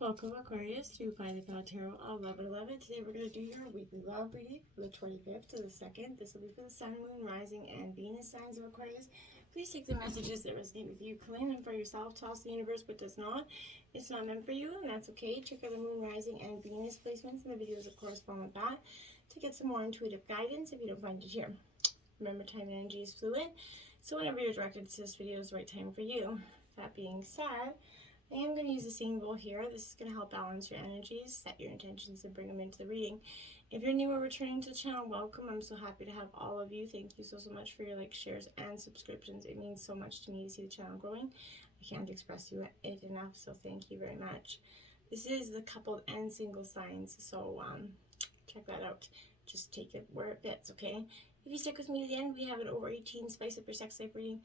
Welcome, Aquarius, to By the God Tarot. I'll love it. Today we're going to do your weekly love reading from the 25th to the 2nd. This will be for the Sun, Moon, Rising, and Venus signs of Aquarius. Please take the messages that resonate with you, claim them for yourself, toss the universe what does not. It's not meant for you, and that's okay. Check out the Moon, Rising, and Venus placements in the videos that correspond with that to get some more intuitive guidance if you don't find it here. Remember, time and energy is fluid, so whenever you're directed to this video is the right time for you. That being said, I am going to use a symbol here. This is going to help balance your energies, set your intentions, and bring them into the reading. If you're new or returning to the channel, welcome. I'm so happy to have all of you. Thank you so much for your likes, shares, and subscriptions. It means so much to me to see the channel growing. I can't express it enough, so thank you very much. This is the coupled and single signs, so check that out. Just take it where it fits, okay? If you stick with me to the end, we have an over 18 Spice Up Your Sex Life reading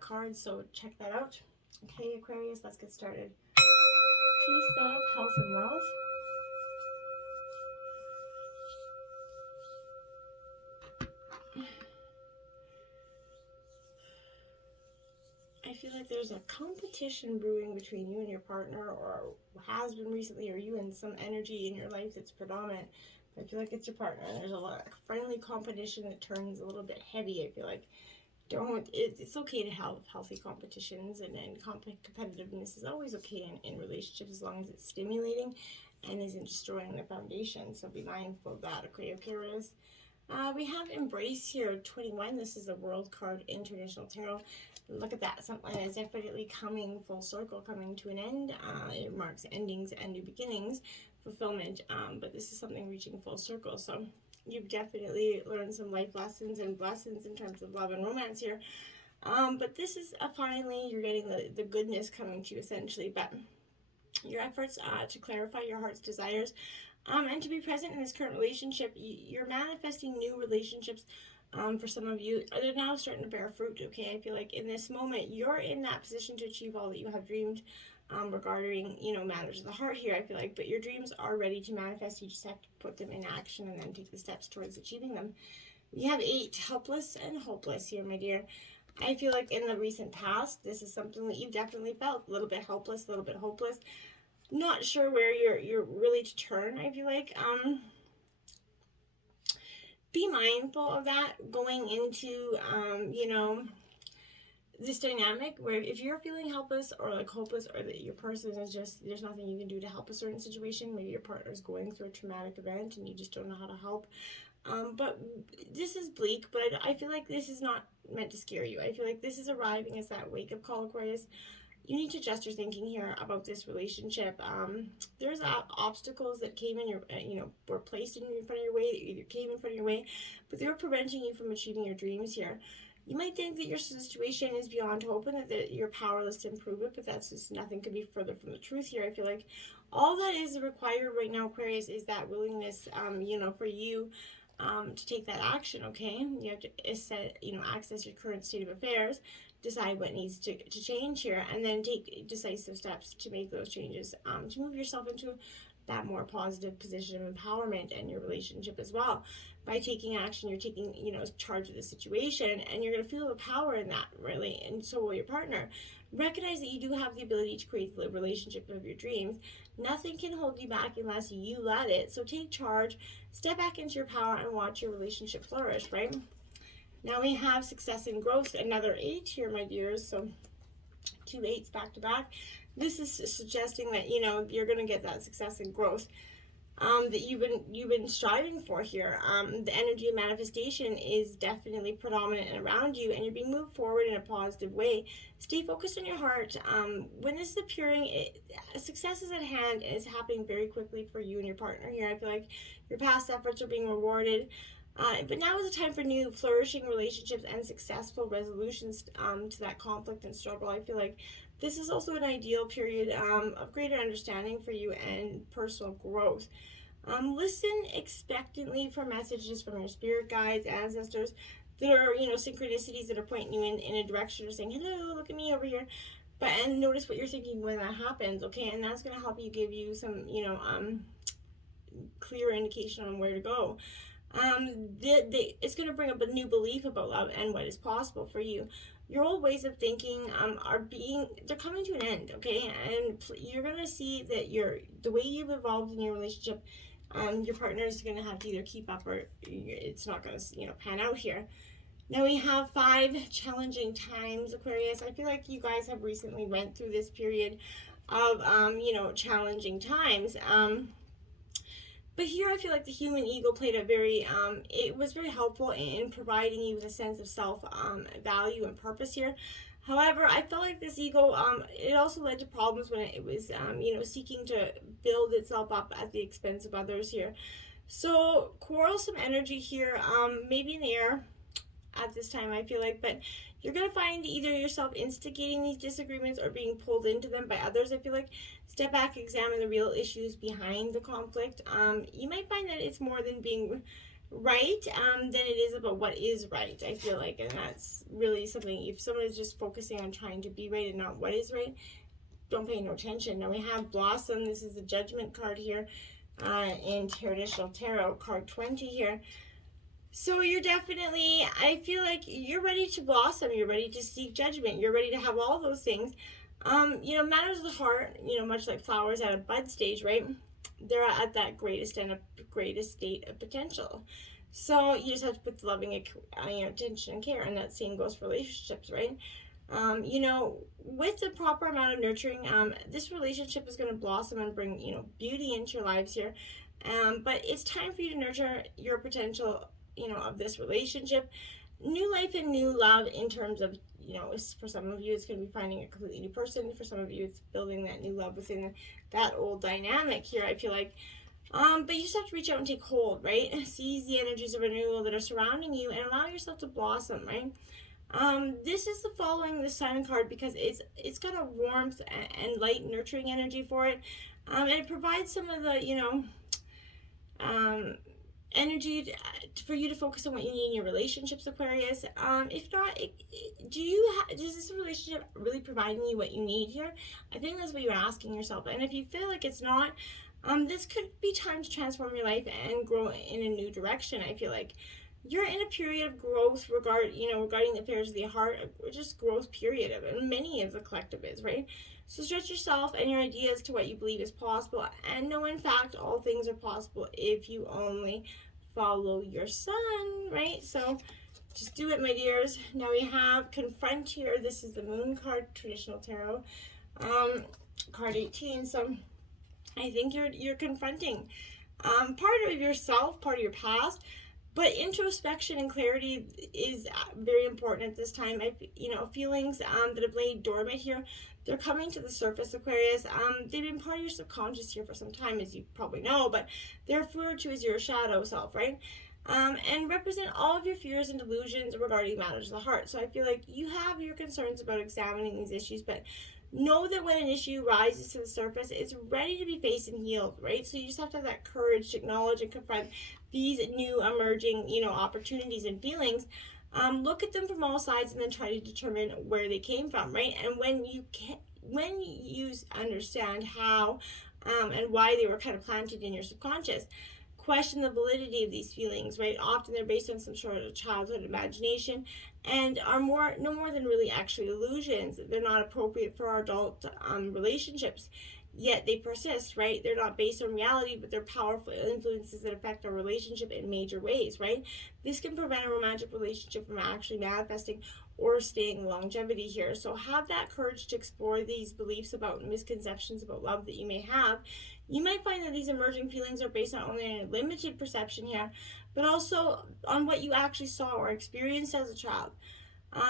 card, so check that out. Okay, Aquarius, let's get started. Peace, love, health, and wealth. I feel like there's a competition brewing between you and your partner, or has been recently, or you and some energy in your life that's predominant. I feel like it's your partner. There's a lot of friendly competition that turns a little bit heavy. I feel like it's okay to have healthy competitions, and competitiveness is always okay in relationships as long as it's stimulating and isn't destroying the foundation. So be mindful of that, okay, Aquarius? We have Embrace here, 21. This is the World card in Traditional Tarot. Look at that. Something is definitely coming full circle, coming to an end. It marks endings and new beginnings, fulfillment. But this is something reaching full circle. So you've definitely learned some life lessons and blessings in terms of love and romance here. But this is finally, you're getting the goodness coming to you, essentially. But your efforts to clarify your heart's desires and to be present in this current relationship, you're manifesting new relationships. For some of you, they're now starting to bear fruit, okay? I feel like in this moment, you're in that position to achieve all that you have dreamed regarding, matters of the heart here, I feel like. But your dreams are ready to manifest. You just have to put them in action and then take the steps towards achieving them. We have 8, helpless and hopeless here, my dear. I feel like in the recent past, this is something that you've definitely felt. A little bit helpless, a little bit hopeless. Not sure where you're really to turn, I feel like. Be mindful of that going into, this dynamic where if you're feeling helpless or like hopeless, or that your person is just, there's nothing you can do to help a certain situation. Maybe your partner is going through a traumatic event and you just don't know how to help. But this is bleak, but I feel like this is not meant to scare you. I feel like this is arriving as that wake-up call, Aquarius. You need to adjust your thinking here about this relationship. There's obstacles that came in your, were placed in front of your way, that either came in front of your way, but they were preventing you from achieving your dreams here. You might think that your situation is beyond hope and that you're powerless to improve it, but that's just, nothing could be further from the truth here. I feel like all that is required right now, Aquarius, is that willingness, for you to take that action, okay? You have to access your current state of affairs, decide what needs to change here, and then take decisive steps to make those changes, to move yourself into that more positive position of empowerment in your relationship as well. By taking action, you're taking, charge of the situation, and you're going to feel the power in that, really, and so will your partner. Recognize that you do have the ability to create the relationship of your dreams. Nothing can hold you back unless you let it. So take charge, step back into your power, and watch your relationship flourish, right? Now we have success and growth, another 8 here, my dears. So 2 8s back to back. This is suggesting that, you're going to get that success and growth that you've been striving for here. The energy of manifestation is definitely predominant and around you, and you're being moved forward in a positive way. Stay focused on your heart. When this is appearing, success is at hand, and it's happening very quickly for you and your partner here. I feel like your past efforts are being rewarded. But now is the time for new flourishing relationships and successful resolutions to that conflict and struggle. I feel like this is also an ideal period of greater understanding for you and personal growth. Listen expectantly for messages from your spirit guides, ancestors. There are, synchronicities that are pointing you in a direction or saying, hello, look at me over here. And notice what you're thinking when that happens, okay? And that's going to help you give you some, clear indication on where to go. It's going to bring up a new belief about love and what is possible for you. your old ways of thinking they're coming to an end, okay? And you're gonna see that the way you've evolved in your relationship, your partner is gonna have to either keep up or it's not gonna, pan out here. Now we have 5 challenging times, Aquarius. I feel like you guys have recently went through this period of, challenging times. But here I feel like the human ego played it was very helpful in providing you with a sense of self-value and purpose here. However, I felt like this ego, it also led to problems when it was, seeking to build itself up at the expense of others here. So, quarrelsome energy here, maybe in the air at this time, I feel like, but you're going to find either yourself instigating these disagreements or being pulled into them by others. I feel like step back, examine the real issues behind the conflict. You might find that it's more than being right than it is about what is right, I feel like, and that's really something. If someone is just focusing on trying to be right and not what is right, don't pay no attention. Now we have Blossom. This is the Judgment card here in Traditional Tarot, card 20 here. So you're definitely, I feel like you're ready to blossom. You're ready to seek judgment. You're ready to have all those things. Matters of the heart, much like flowers at a bud stage, right? They're at that greatest state of potential. So you just have to put the loving, attention and care, and that same goes for relationships, right? With the proper amount of nurturing, this relationship is going to blossom and bring, beauty into your lives here. But it's time for you to nurture your potential, of this relationship. New life and new love in terms of, for some of you, it's going to be finding a completely new person. For some of you, it's building that new love within that old dynamic here, I feel like. But you just have to reach out and take hold, right? Seize the energies of renewal that are surrounding you and allow yourself to blossom, right? This is following the Sun card because it's got a warmth and light nurturing energy for it. And it provides some of the, energy for you to focus on what you need in your relationships, Aquarius. If not, does this relationship really providing you what you need here? I think that's what you're asking yourself. And if you feel like it's not, this could be time to transform your life and grow in a new direction. I feel like you're in a period of growth regarding the affairs of the heart, or just growth period of it. And many of the collective is, right? So stretch yourself and your ideas to what you believe is possible. And know, in fact, all things are possible if you only follow your sun, right? So just do it, my dears. Now we have Confront here. This is the Moon card, Traditional Tarot, card 18. So I think you're confronting part of yourself, part of your past. But introspection and clarity is very important at this time. Feelings that have laid dormant here, they're coming to the surface, Aquarius. They've been part of your subconscious here for some time, as you probably know, but they're referred to as your shadow self, right? And represent all of your fears and delusions regarding matters of the heart. So I feel like you have your concerns about examining these issues, but know that when an issue rises to the surface, it's ready to be faced and healed, right? So you just have to have that courage to acknowledge and confront these new emerging, opportunities and feelings. Look at them from all sides and then try to determine where they came from, right? And when you understand how and why they were kind of planted in your subconscious, question the validity of these feelings, right? Often they're based on some sort of childhood imagination and are no more than really actually illusions. They're not appropriate for our adult relationships, yet they persist, right? They're not based on reality, but they're powerful influences that affect our relationship in major ways, right? This can prevent a romantic relationship from actually manifesting or staying longevity here. So have that courage to explore these beliefs about misconceptions about love that you may have. You might find that these emerging feelings are based not only on a limited perception here, but also on what you actually saw or experienced as a child.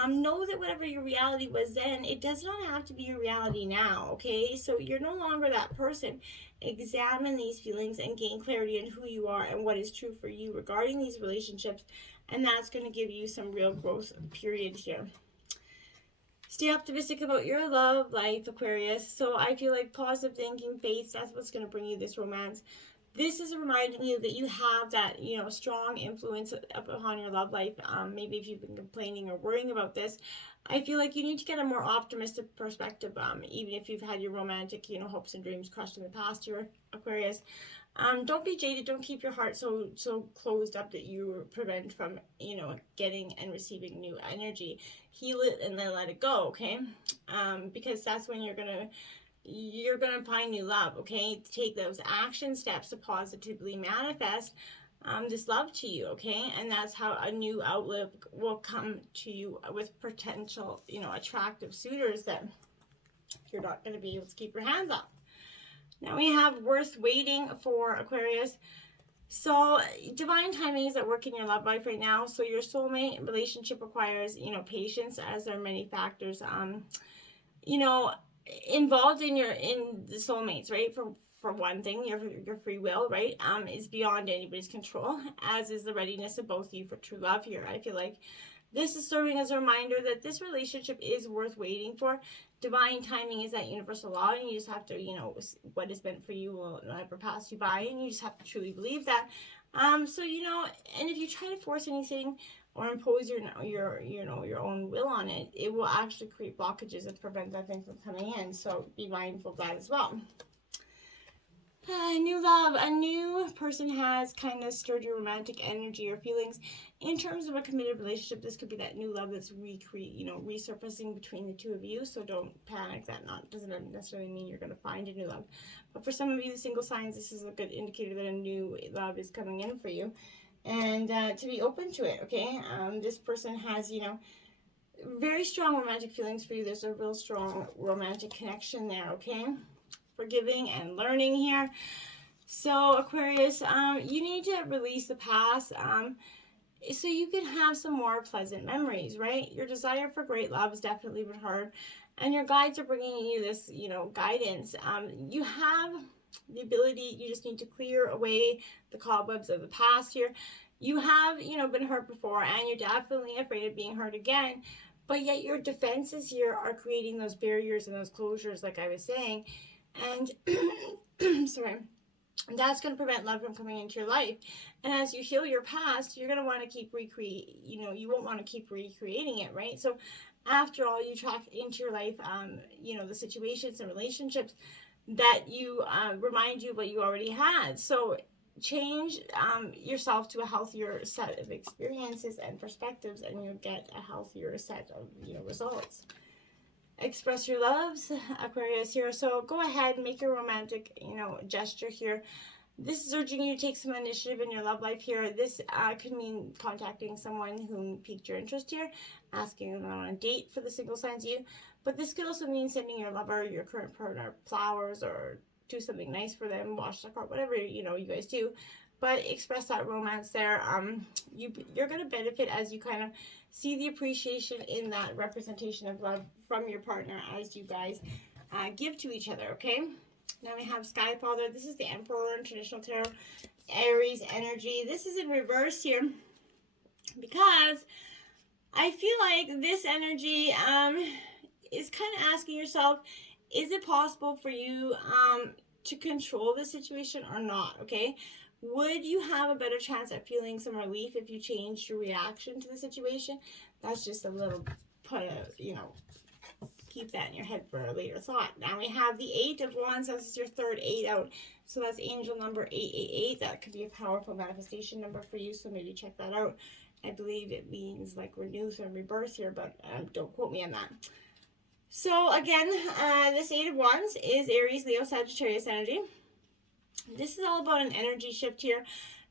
Know that whatever your reality was then, it does not have to be your reality now, okay? So you're no longer that person. Examine these feelings and gain clarity on who you are and what is true for you regarding these relationships, and that's going to give you some real growth period here. Stay optimistic about your love life, Aquarius. So I feel like positive thinking, faith, that's what's going to bring you this romance. This is reminding you that you have that, strong influence upon your love life. Maybe if you've been complaining or worrying about this, I feel like you need to get a more optimistic perspective, even if you've had your romantic, hopes and dreams crushed in the past year, Aquarius. Don't be jaded. Don't keep your heart so closed up that you prevent from, getting and receiving new energy. Heal it and then let it go, okay? Because that's when you're gonna find new love, okay? Take those action steps to positively manifest this love to you, okay? And that's how a new outlook will come to you with potential, attractive suitors that you're not going to be able to keep your hands off. Now we have worth waiting for, Aquarius. So divine timing is at work in your love life right now. So your soulmate relationship requires, patience, as there are many factors, involved in the soulmates, right? For one thing, your free will, right, is beyond anybody's control, as is the readiness of both of you for true love here. I feel like this is serving as a reminder that this relationship is worth waiting for. Divine timing is that universal law, and you just have to, what is meant for you will never pass you by, and you just have to truly believe that. So, and if you try to force anything or impose your own will on it, it will actually create blockages and prevent that thing from coming in. So be mindful of that as well. New love. A new person has kind of stirred your romantic energy or feelings. In terms of a committed relationship, this could be that new love that's resurfacing between the two of you. So don't panic. That doesn't necessarily mean you're going to find a new love. But for some of you, the single signs, this is a good indicator that a new love is coming in for you. And to be open to it, okay? This person has, very strong romantic feelings for you. There's a real strong romantic connection there, okay? Forgiving and learning here. So Aquarius, you need to release the past so you can have some more pleasant memories, right? Your desire for great love has definitely been heard, and your guides are bringing you this, guidance. You have the ability, you just need to clear away the cobwebs of the past here. You have, been hurt before, and you're definitely afraid of being hurt again, but yet your defenses here are creating those barriers and those closures, like I was saying. And sorry, that's going to prevent love from coming into your life. And as you heal your past, you're going to want to keep you won't want to keep recreating it, right? So after all, you track into your life, the situations and relationships that you remind you of what you already had. So change yourself to a healthier set of experiences and perspectives, and you'll get a healthier set of results. Express your loves, Aquarius here. So go ahead and make your romantic, gesture here. This is urging you to take some initiative in your love life here. This could mean contacting someone who piqued your interest here, asking them on a date for the single signs you. But this could also mean sending your lover, your current partner, flowers, or do something nice for them, wash their car, whatever you guys do. But express that romance there. You're going to benefit as you kind of see the appreciation in that representation of love from your partner as you guys give to each other, okay? Now we have Sky Father. This is the Emperor in traditional tarot, Aries energy. This is in reverse here because I feel like this energy is kind of asking yourself, is it possible for you to control the situation or not, okay? Would you have a better chance at feeling some relief if you changed your reaction to the situation? That's just a little keep that in your head for a later thought. Now we have the 8 of Wands. This is your third 8 out. So that's angel number 888. That could be a powerful manifestation number for you, so maybe check that out. I believe it means like renewal and rebirth here, but don't quote me on that. So again, this 8 of Wands is Aries, Leo, Sagittarius energy. This is all about an energy shift here.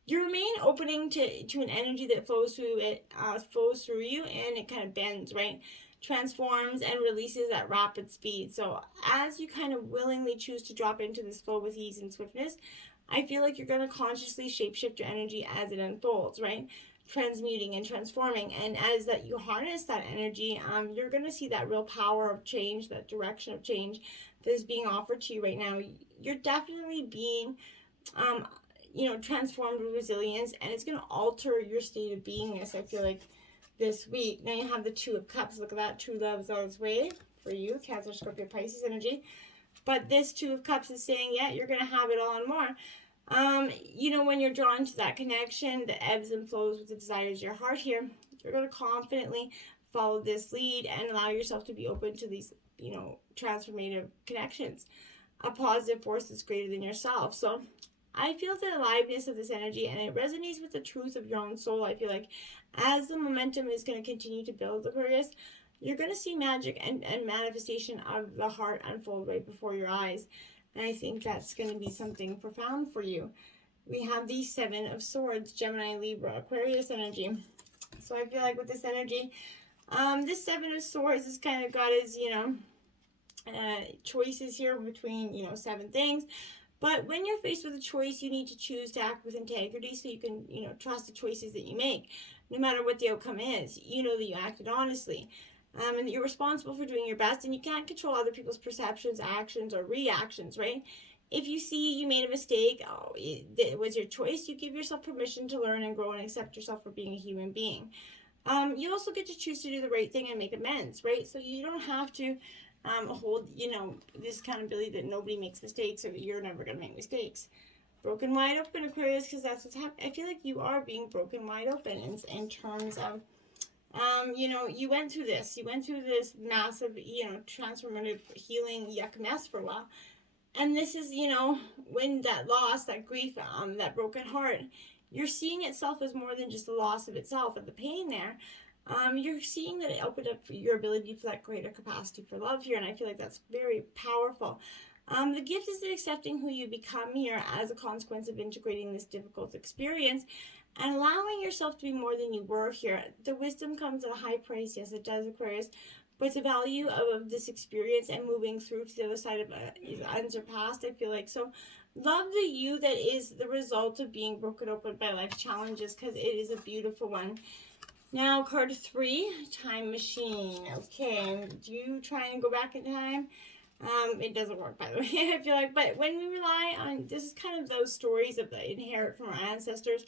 You remain opening to an energy that flows through you, and it kind of bends, right? Transforms and releases at rapid speed. So as you kind of willingly choose to drop into this flow with ease and swiftness, I feel like you're going to consciously shapeshift your energy as it unfolds, right? Transmuting and transforming. And as that you harness that energy, you're going to see that real power of change, that direction of change that is being offered to you right now. You're definitely being transformed with resilience, and it's going to alter your state of beingness, I feel like, this week. Now you have the 2 of Cups. Look at that. True love is on its way for you, Cancer, Scorpio, Pisces energy. But this 2 of Cups is saying, yeah, you're going to have it all and more. When you're drawn to that connection, the ebbs and flows with the desires of your heart here, you're going to confidently follow this lead and allow yourself to be open to these, you know, transformative connections. A positive force that's greater than yourself. So I feel the aliveness of this energy, and it resonates with the truth of your own soul. I feel like as the momentum is going to continue to build, Aquarius, you're going to see magic and manifestation of the heart unfold right before your eyes. And I think that's going to be something profound for you. We have the Seven of Swords, Gemini, Libra, Aquarius energy. So I feel like with this energy, this Seven of Swords has kind of got his, you know, choices here between, you know, 7 things. But when you're faced with a choice, you need to choose to act with integrity so you can, you know, trust the choices that you make. No matter what the outcome is, you know that you acted honestly. And that you're responsible for doing your best, and you can't control other people's perceptions, actions, or reactions, right? If you see you made a mistake, it was your choice, you give yourself permission to learn and grow and accept yourself for being a human being. You also get to choose to do the right thing and make amends, right? So you don't have to hold, you know, this accountability that nobody makes mistakes or that you're never going to make mistakes. Broken wide open, Aquarius, because that's what's happening. I feel like you are being broken wide open in terms of, you know, you went through this massive, you know, transformative healing yuck mess for a while. And this is, you know, when that loss, that grief, that broken heart, you're seeing itself as more than just the loss of itself and the pain there. You're seeing that it opened up your ability for that greater capacity for love here, and I feel like that's very powerful. The gift is in accepting who you become here as a consequence of integrating this difficult experience and allowing yourself to be more than you were here. The wisdom comes at a high price, yes it does, Aquarius, but the value of this experience and moving through to the other side of it is unsurpassed, I feel like. So love the you that is the result of being broken open by life's challenges, because it is a beautiful one. Now, card 3, Time Machine. Okay, do you try and go back in time? It doesn't work, by the way, I feel like. But when we rely on, this is kind of those stories that they inherit from our ancestors.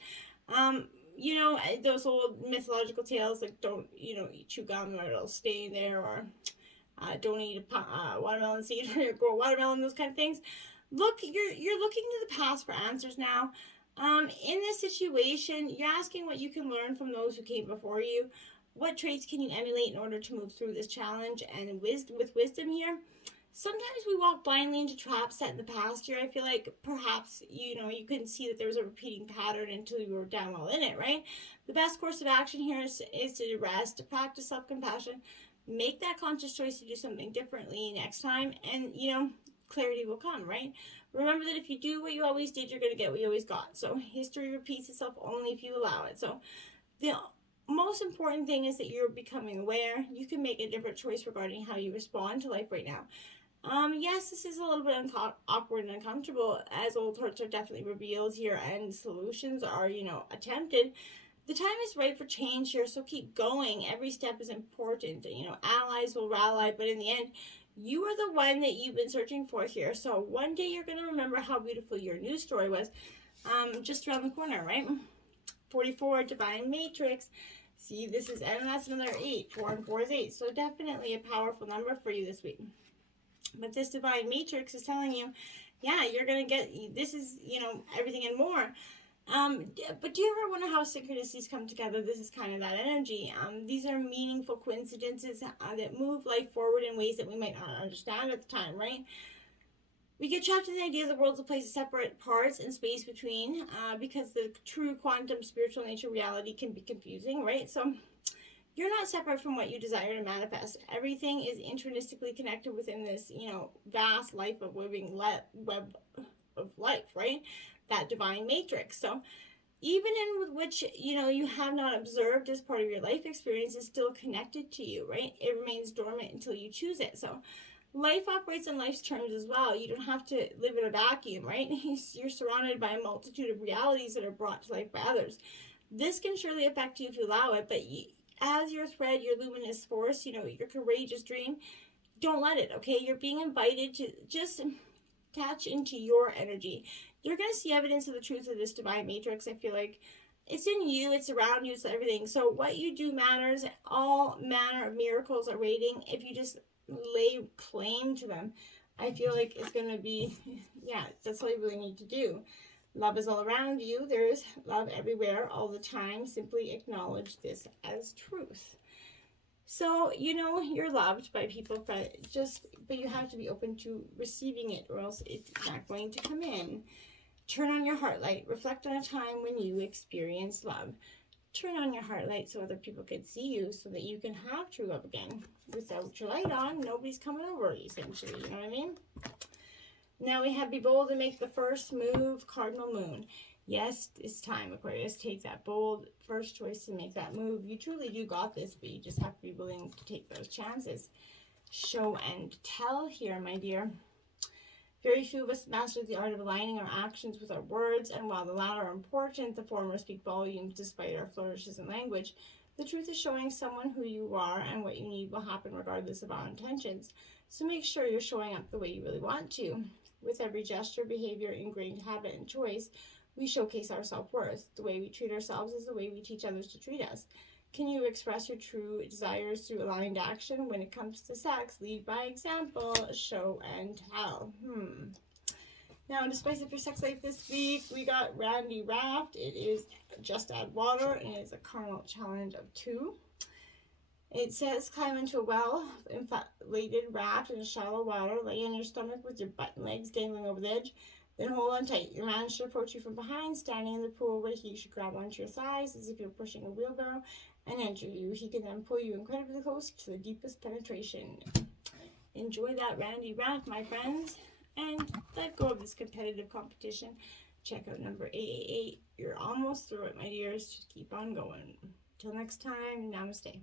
You know, those old mythological tales, like don't, you know, chew gum or it'll stay there, or don't eat a watermelon seed or grow watermelon, those kind of things. Look, you're looking to the past for answers now. In this situation, you're asking what you can learn from those who came before you. What traits can you emulate in order to move through this challenge? And with wisdom here, sometimes we walk blindly into traps set in the past here. I feel like perhaps, you know, you couldn't see that there was a repeating pattern until you were down well in it, right? The best course of action here is to rest, to practice self-compassion, make that conscious choice to do something differently next time, and, you know, clarity will come, right? Remember that if you do what you always did, you're going to get what you always got. So history repeats itself only if you allow it. So the most important thing is that you're becoming aware. You can make a different choice regarding how you respond to life right now. Yes, this is a little bit awkward and uncomfortable, as old hurts are definitely revealed here and solutions are, you know, attempted. The time is right for change here, so keep going. Every step is important. You know, allies will rally, but in the end, you are the one that you've been searching for here. So one day you're going to remember how beautiful your news story was, just around the corner, right? 44, Divine Matrix. See, this is, and that's another 8. 4 and 4 is 8. So definitely a powerful number for you this week. But this Divine Matrix is telling you, yeah, you're going to get, this is, you know, everything and more. But do you ever wonder how synchronicities come together? This is kind of that energy. These are meaningful coincidences that move life forward in ways that we might not understand at the time, right? We get trapped in the idea the world's a place of separate parts and space between, because the true quantum spiritual nature reality can be confusing, right? So you're not separate from what you desire to manifest. Everything is intrinsically connected within this, you know, vast life of living web of life, right? That divine matrix. So even in with which, you know, you have not observed as part of your life experience is still connected to you, right? It remains dormant until you choose it. So life operates on life's terms as well. You don't have to live in a vacuum, right? You're surrounded by a multitude of realities that are brought to life by others. This can surely affect you if you allow it, but as your thread, your luminous force, you know, your courageous dream, don't let it, okay? You're being invited to just attach into your energy. You're going to see evidence of the truth of this divine matrix. I feel like it's in you, it's around you, it's everything. So what you do matters. All manner of miracles are waiting if you just lay claim to them. I feel like it's going to be, yeah, that's all you really need to do. Love is all around you. There is love everywhere all the time. Simply acknowledge this as truth. So, you know, you're loved by people, but you have to be open to receiving it, or else it's not going to come in. Turn on your heart light. Reflect on a time when you experienced love. Turn on your heart light so other people can see you, so that you can have true love again. Without your light on, nobody's coming over, essentially. You know what I mean? Now we have be bold and make the first move, cardinal moon. Yes, it's time, Aquarius. Take that bold first choice to make that move. You truly do got this, but you just have to be willing to take those chances. Show and tell here, my dear. Very few of us master the art of aligning our actions with our words, and while the latter are important, the former speak volumes despite our flourishes in language. The truth is showing someone who you are and what you need will happen regardless of our intentions. So make sure you're showing up the way you really want to. With every gesture, behavior, ingrained habit, and choice, we showcase our self-worth. The way we treat ourselves is the way we teach others to treat us. Can you express your true desires through aligned action? When it comes to sex, lead by example, show and tell. Now, to spice up your sex life this week, we got Randy Raft. It is just add water, and it is a carnal challenge of 2. It says, climb into a well-inflated raft in shallow water. Lay on your stomach with your butt and legs dangling over the edge. Then hold on tight. Your man should approach you from behind, standing in the pool where he should grab onto your thighs as if you're pushing a wheelbarrow and enter you. He can then pull you incredibly close to the deepest penetration. Enjoy that Randy Raft, my friends, and let go of this competitive competition. Check out number 888. You're almost through it, my dears. Just keep on going. Till next time, namaste.